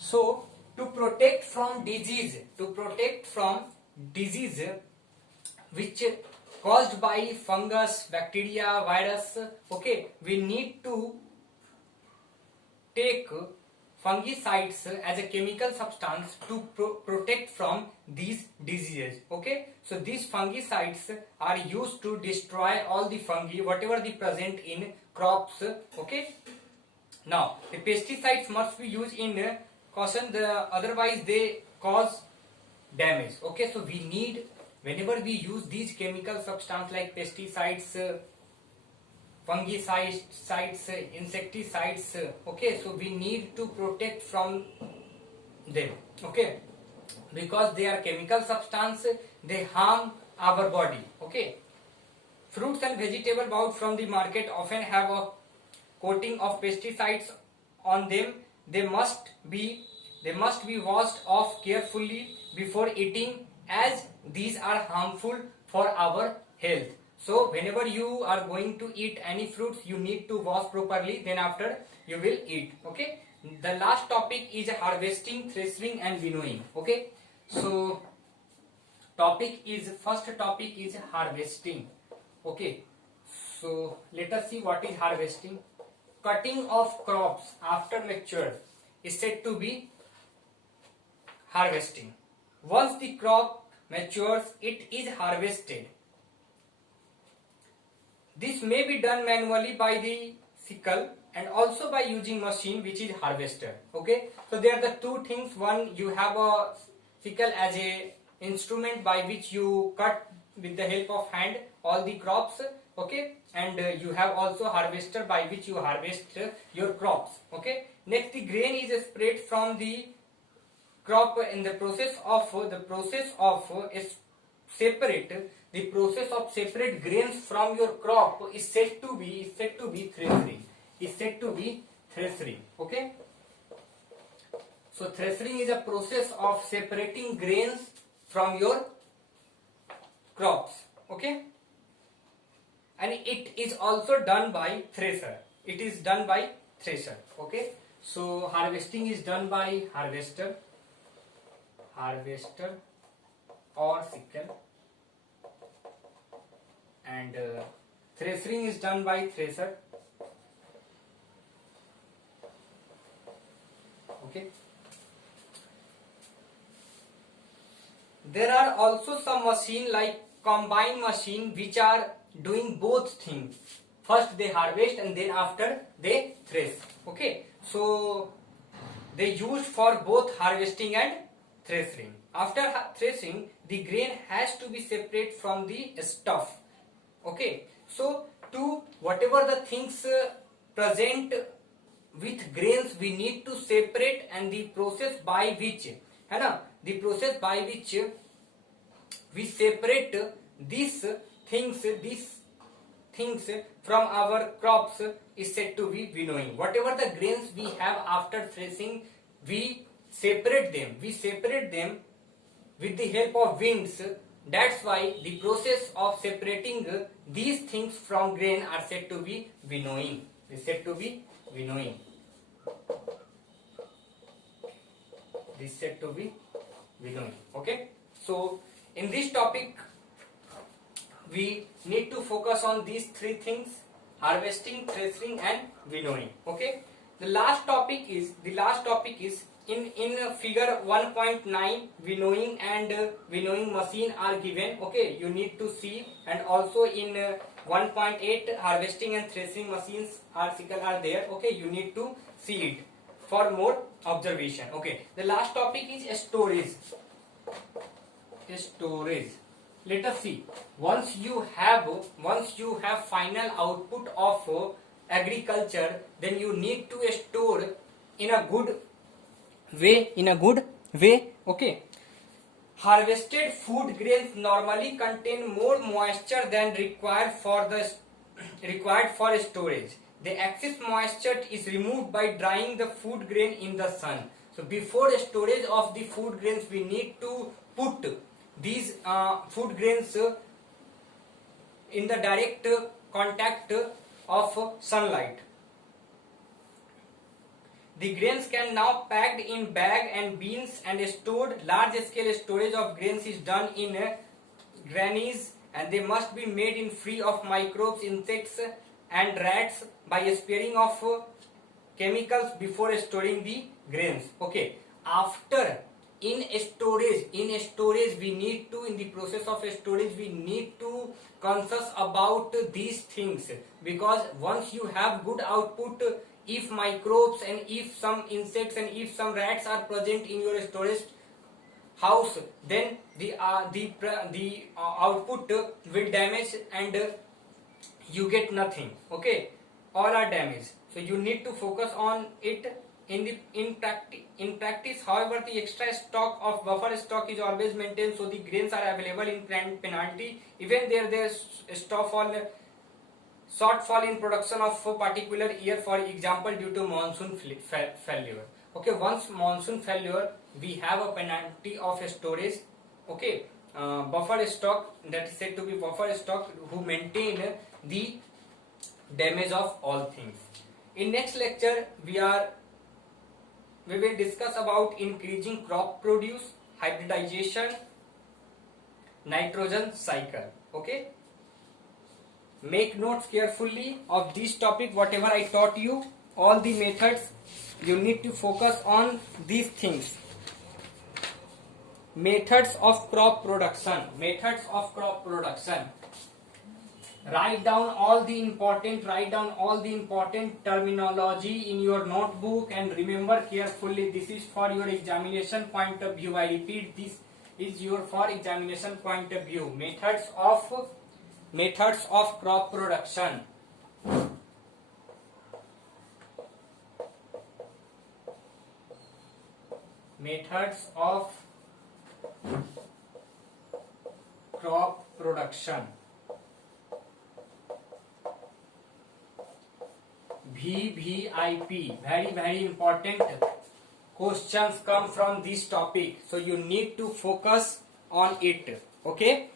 So to protect from disease, which caused by fungus, bacteria, virus, okay, we need to take fungicides as a chemical substance to protect from these diseases. Okay, so these fungicides are used to destroy all the fungi whatever the present in crops. Okay, now the pesticides must be used in caution, otherwise they cause damage. Okay, so we need, whenever we use these chemical substance like pesticides, fungicides, insecticides, okay, so we need to protect from them. Okay, because they are chemical substance, they harm our body. Okay, fruits and vegetable bought from the market often have a coating of pesticides on them. They must be washed off carefully before eating, as these are harmful for our health. So whenever you are going to eat any fruits, you need to wash properly, then after you will eat. Okay, the last topic is harvesting, threshing and winnowing. Okay, so first topic is harvesting. Okay, so let us see what is harvesting. Cutting of crops after mature is said to be harvesting. Once the crop matures, it is harvested. This may be done manually by the sickle and also by using machine, which is harvester. Okay, so there are the two things. One, you have a sickle as a instrument by which you cut with the help of hand all the crops. Okay, and you have also harvester by which you harvest your crops. Okay, next, the grain is spread from the crop. In the process of separate grains from your crop is said to be threshing. Okay, so threshing is a process of separating grains from your crops. Okay, and it is also done by thresher. Okay, so harvesting is done by harvester or sickle, and threshing is done by thresher. Okay, there are also some machine like combine machine which are doing both things. First they harvest and then after they thresh. Okay, so they used for both harvesting and threshing. After threshing, the grain has to be separate from the stuff. Okay, so to whatever the things present with grains, we need to separate, and the process by which we separate these things from our crops is said to be winnowing. Whatever the grains we have after threshing, we separate them with the help of winds. That's why the process of separating these things from grain are said to be winnowing. Okay, so in this topic we need to focus on these three things: harvesting, threshing and winnowing. Okay, the last topic is in figure 1.9, winnowing and winnowing machine are given. Okay, you need to see, and also in 1.8 harvesting and threshing machines are there. Okay, you need to see it for more observation. Okay, the last topic is storage. Let us see. Once you have final output of agriculture, then you need to store in a good way. Okay, harvested food grains normally contain more moisture than required for storage. The excess moisture is removed by drying the food grain in the sun. So before storage of the food grains, we need to put these food grains in the direct contact of sunlight. The grains can now packed in bag and beans and stored. Large scale storage of grains is done in granaries, and they must be made in free of microbes, insects and rats by sparing of chemicals before storing the grains. Okay, after in storage we need to, in the process of storage we need to conscious about these things, because once you have good output, if microbes and if some insects and if some rats are present in your storage house, then the output will damage and you get nothing. Okay, all are damaged. So you need to focus on it in practice. However, the extra stock of buffer stock is always maintained, so the grains are available in penalty even there's shortfall in production of a particular year, for example due to monsoon failure. Okay, once monsoon failure we have a penalty of storage. Okay, buffer stock, that is said to be buffer stock, who maintain the damage of all things. In next lecture we will discuss about increasing crop produce, hybridization, nitrogen cycle. Okay, make notes carefully of this topic, whatever I taught you, all the methods. You need to focus on these things. Methods of crop production. Write down all the important terminology in your notebook and remember carefully. This is for your examination point of view. I repeat, this is your for examination point of view. Methods of crop production. Methods of crop production. VVIP, very important questions come from this topic, so you need to focus on it. Okay.